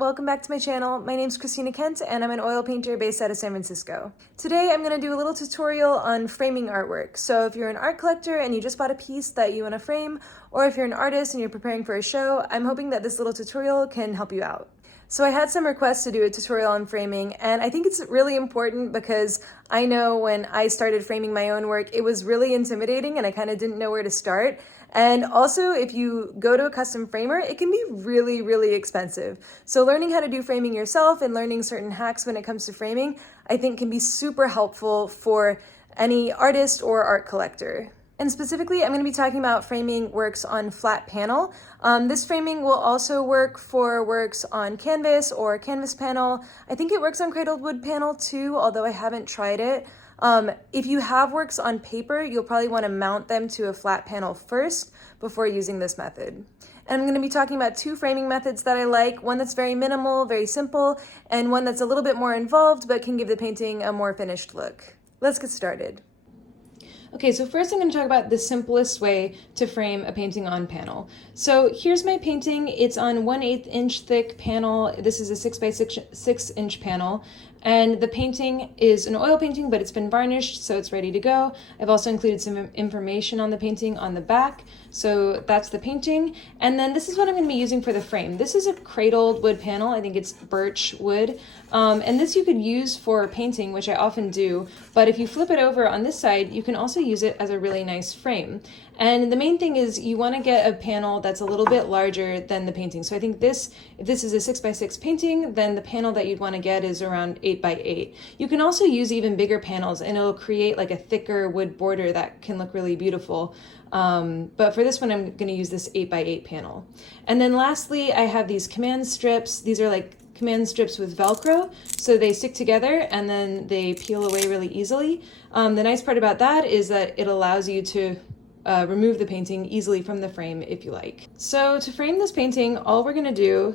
welcome back to my channel. My name's Christina Kent and I'm an oil painter based out of San Francisco. Today I'm going to do a little tutorial on framing artwork. So if you're an art collector and you just bought a piece that you want to frame, or if you're an artist and you're preparing for a show, I'm hoping that this little tutorial can help you out. So I had some requests to do a tutorial on framing, and I think it's really important because I know when I started framing my own work, it was really intimidating and I kind of didn't know where to start. And also, if you go to a custom framer, it can be really, really expensive. So learning how to do framing yourself and learning certain hacks when it comes to framing, I think can be super helpful for any artist or art collector. And specifically, I'm going to be talking about framing works on flat panel. This framing will also work for works on canvas or canvas panel. I think it works on cradled wood panel too, although I haven't tried it. If you have works on paper, you'll probably want to mount them to a flat panel first before using this method. And I'm going to be talking about two framing methods that I like, one that's very minimal, very simple, and one that's a little bit more involved but can give the painting a more finished look. Let's get started. Okay, so first I'm going to talk about the simplest way to frame a painting on panel. So here's my painting. It's on 1/8 inch thick panel. This is a 6 by 6 inch panel. And the painting is an oil painting, but it's been varnished, so it's ready to go. I've also included some information on the painting on the back. So that's the painting. And then this is what I'm going to be using for the frame. This is a cradled wood panel. I think it's birch wood. And this you could use for painting, which I often do. But if you flip it over on this side, you can also use it as a really nice frame. And the main thing is you want to get a panel that's a little bit larger than the painting. So I think if this is a 6 by 6 painting, then the panel that you'd want to get is around 8 by 8. You can also use even bigger panels and it'll create like a thicker wood border that can look really beautiful. But for this one, I'm going to use this 8 by 8 panel. And then lastly, I have these command strips. These are like command strips with Velcro, so they stick together and then they peel away really easily. The nice part about that is that it allows you to remove the painting easily from the frame if you like. So to frame this painting, all we're going to do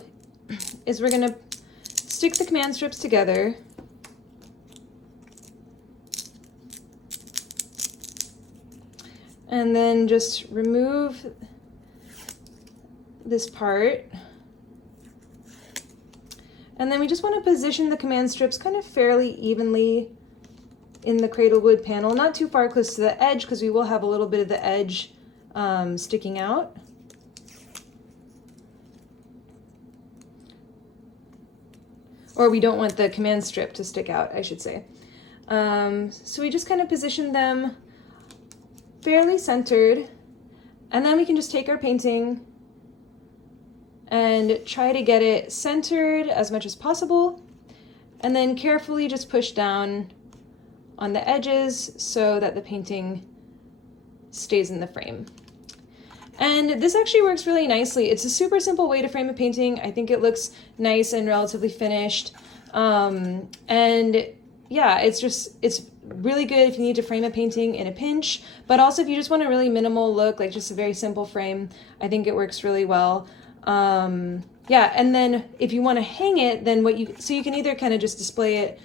is we're going to stick the command strips together. And then just remove this part. And then we just want to position the command strips kind of fairly evenly in the cradle wood panel, not too far close to the edge because we will have a little bit of the edge sticking out. Or we don't want the command strip to stick out, I should say. So we just kind of position them fairly centered, and then we can just take our painting and try to get it centered as much as possible, and then carefully just push down on the edges so that the painting stays in the frame. And this actually works really nicely. It's a super simple way to frame a painting. I think it looks nice and relatively finished. And yeah, it's really good if you need to frame a painting in a pinch, but also if you just want a really minimal look, like just a very simple frame, I think it works really well. Yeah, and then if you want to hang it, then so you can either kind of just display it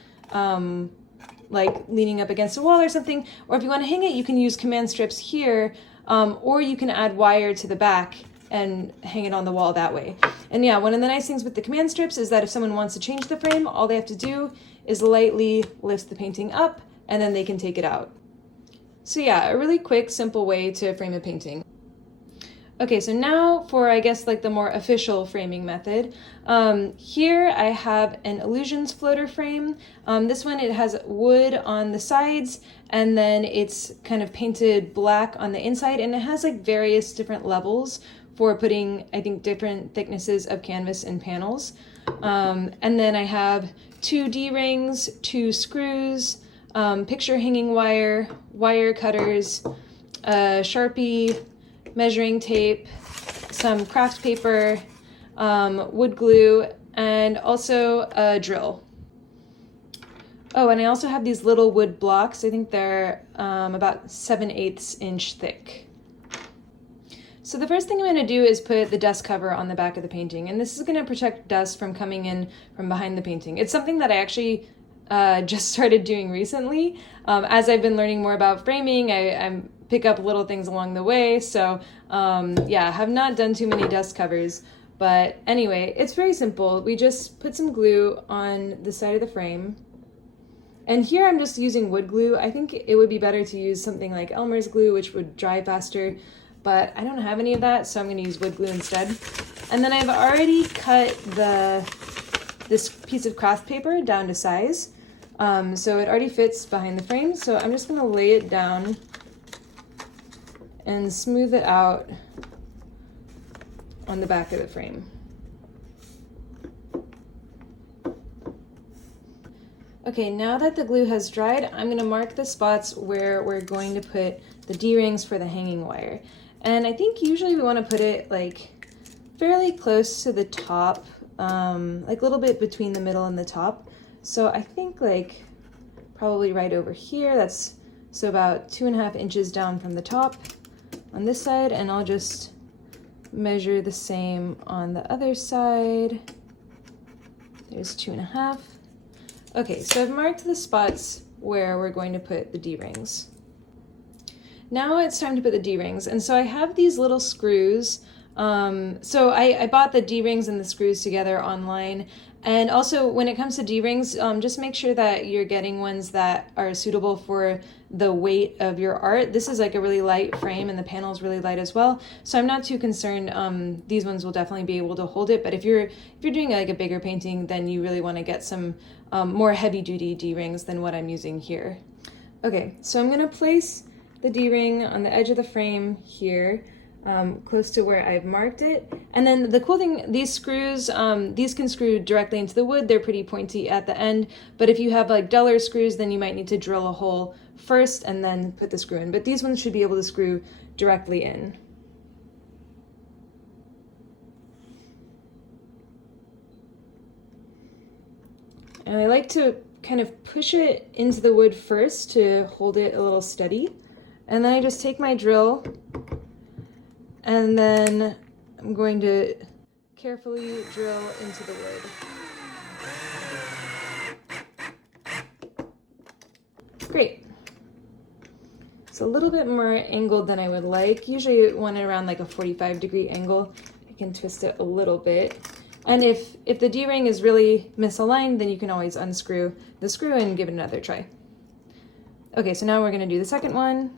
like leaning up against a wall or something, or if you want to hang it, you can use command strips here, or you can add wire to the back and hang it on the wall that way. And yeah, one of the nice things with the command strips is that if someone wants to change the frame, all they have to do is lightly lift the painting up and then they can take it out. So yeah, a really quick, simple way to frame a painting. Okay, so now for, I guess, like the more official framing method. Here I have an Illusions floater frame. This one, it has wood on the sides and then it's kind of painted black on the inside, and it has like various different levels for putting, I think, different thicknesses of canvas and panels. And then I have 2 D-rings, 2 screws, picture hanging wire, wire cutters, Sharpie, measuring tape, some craft paper, wood glue, and also a drill. Oh, and I also have these little wood blocks. I think they're about 7/8 inch thick. So the first thing I'm going to do is put the dust cover on the back of the painting, and this is going to protect dust from coming in from behind the painting. It's something that I actually just started doing recently. As I've been learning more about framing, I pick up little things along the way. So yeah, have not done too many dust covers, But anyway, it's very simple. We just put some glue on the side of the frame. And here I'm just using wood glue. I think it would be better to use something like Elmer's glue, which would dry faster, but I don't have any of that, so I'm gonna use wood glue instead. And then I've already cut this piece of craft paper down to size. So it already fits behind the frame. So I'm just gonna lay it down and smooth it out on the back of the frame. Okay, now that the glue has dried, I'm gonna mark the spots where we're going to put the D-rings for the hanging wire. And I think usually we wanna put it like fairly close to the top, like a little bit between the middle and the top. So I think like probably right over here, that's so about 2.5 inches down from the top on this side, and I'll just measure the same on the other side. There's 2.5. Okay, so I've marked the spots where we're going to put the D-rings. Now it's time to put the D-rings, and so I have these little screws. So I bought the D-rings and the screws together online. And also when it comes to D-rings, just make sure that you're getting ones that are suitable for the weight of your art. This is like a really light frame and the panel is really light as well. So I'm not too concerned. These ones will definitely be able to hold it. But if you're doing like a bigger painting, then you really want to get some more heavy duty D-rings than what I'm using here. Okay, so I'm gonna place the D-ring on the edge of the frame here. Close to where I've marked it. And then the cool thing, these screws, these can screw directly into the wood. They're pretty pointy at the end, but if you have like duller screws, then you might need to drill a hole first and then put the screw in. But these ones should be able to screw directly in. And I like to kind of push it into the wood first to hold it a little steady. And then I just take my drill, and then I'm going to carefully drill into the wood. Great. It's a little bit more angled than I would like. Usually you want it around like a 45-degree angle. I can twist it a little bit. And if the D-ring is really misaligned, then you can always unscrew the screw and give it another try. Okay, so now we're gonna do the second one.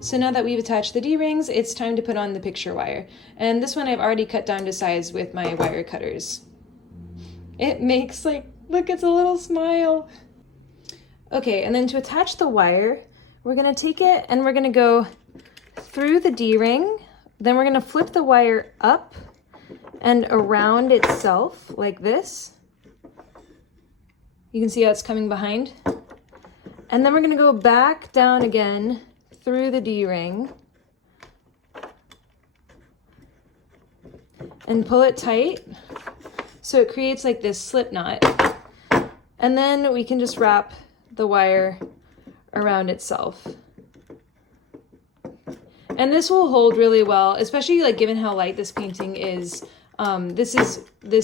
So now that we've attached the D-rings, it's time to put on the picture wire. And this one I've already cut down to size with my wire cutters. It makes like, look, it's a little smile. Okay, and then to attach the wire, we're gonna take it and we're gonna go through the D-ring, then we're gonna flip the wire up and around itself like this. You can see how it's coming behind. And then we're gonna go back down again through the D-ring and pull it tight so it creates like this slip knot, and then we can just wrap the wire around itself. And this will hold really well, especially like given how light this painting is. This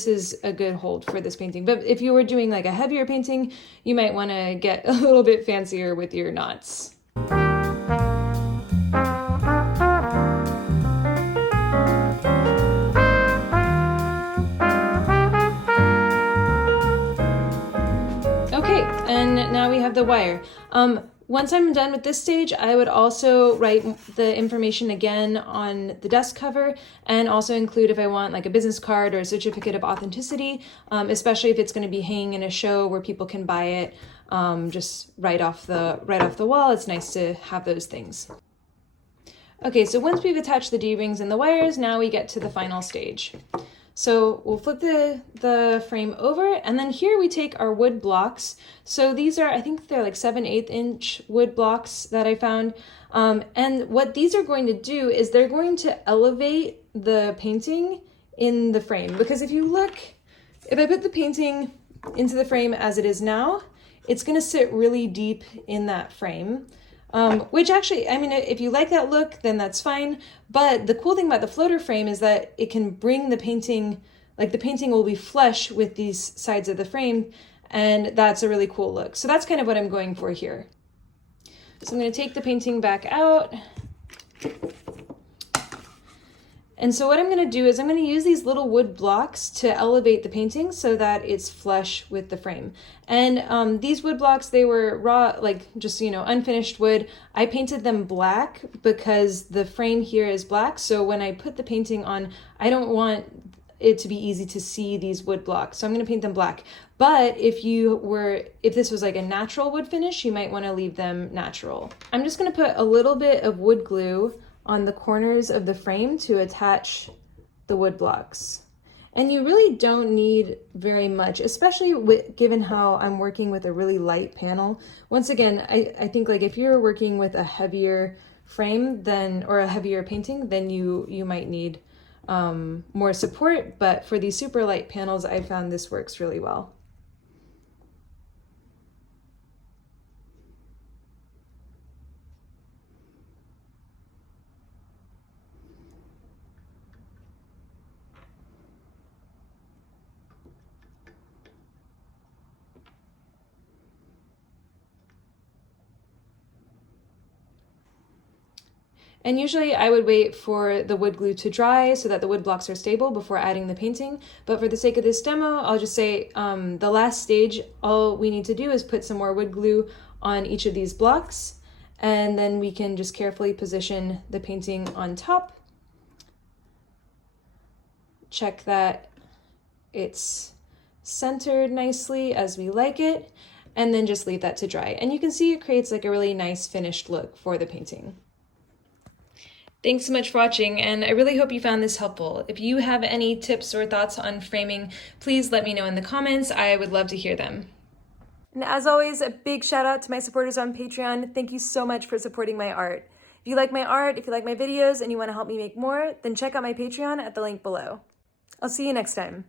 is a good hold for this painting. But if you were doing like a heavier painting, you might want to get a little bit fancier with your knots. And now we have the wire. Once I'm done with this stage, I would also write the information again on the desk cover, and also include if I want like a business card or a certificate of authenticity, especially if it's going to be hanging in a show where people can buy it just right off the wall. It's nice to have those things. Okay, so once we've attached the D-rings and the wires, now we get to the final stage. So we'll flip the frame over, and then here we take our wood blocks. So these are, I think they're like 7/8 inch wood blocks that I found. And what these are going to do is they're going to elevate the painting in the frame. Because if you look, if I put the painting into the frame as it is now, it's gonna sit really deep in that frame. Which actually, I mean, if you like that look, then that's fine. But the cool thing about the floater frame is that it can bring the painting like the painting will be flush with these sides of the frame, and that's a really cool look. So that's kind of what I'm going for here. So I'm going to take the painting back out. And so what I'm going to do is I'm going to use these little wood blocks to elevate the painting so that it's flush with the frame. And these wood blocks, they were raw, like just, you know, unfinished wood. I painted them black because the frame here is black. So when I put the painting on, I don't want it to be easy to see these wood blocks. So I'm going to paint them black. But if this was like a natural wood finish, you might want to leave them natural. I'm just going to put a little bit of wood glue on the corners of the frame to attach the wood blocks. And you really don't need very much, especially given how I'm working with a really light panel. Once again, I think like if you're working with a heavier frame or a heavier painting, then you might need more support. But for these super light panels, I found this works really well. And usually I would wait for the wood glue to dry so that the wood blocks are stable before adding the painting. But for the sake of this demo, I'll just say the last stage, all we need to do is put some more wood glue on each of these blocks, and then we can just carefully position the painting on top. Check that it's centered nicely as we like it, and then just leave that to dry. And you can see it creates like a really nice finished look for the painting. Thanks so much for watching, and I really hope you found this helpful. If you have any tips or thoughts on framing, please let me know in the comments. I would love to hear them. And as always, a big shout out to my supporters on Patreon. Thank you so much for supporting my art. If you like my art, if you like my videos, and you want to help me make more, then check out my Patreon at the link below. I'll see you next time.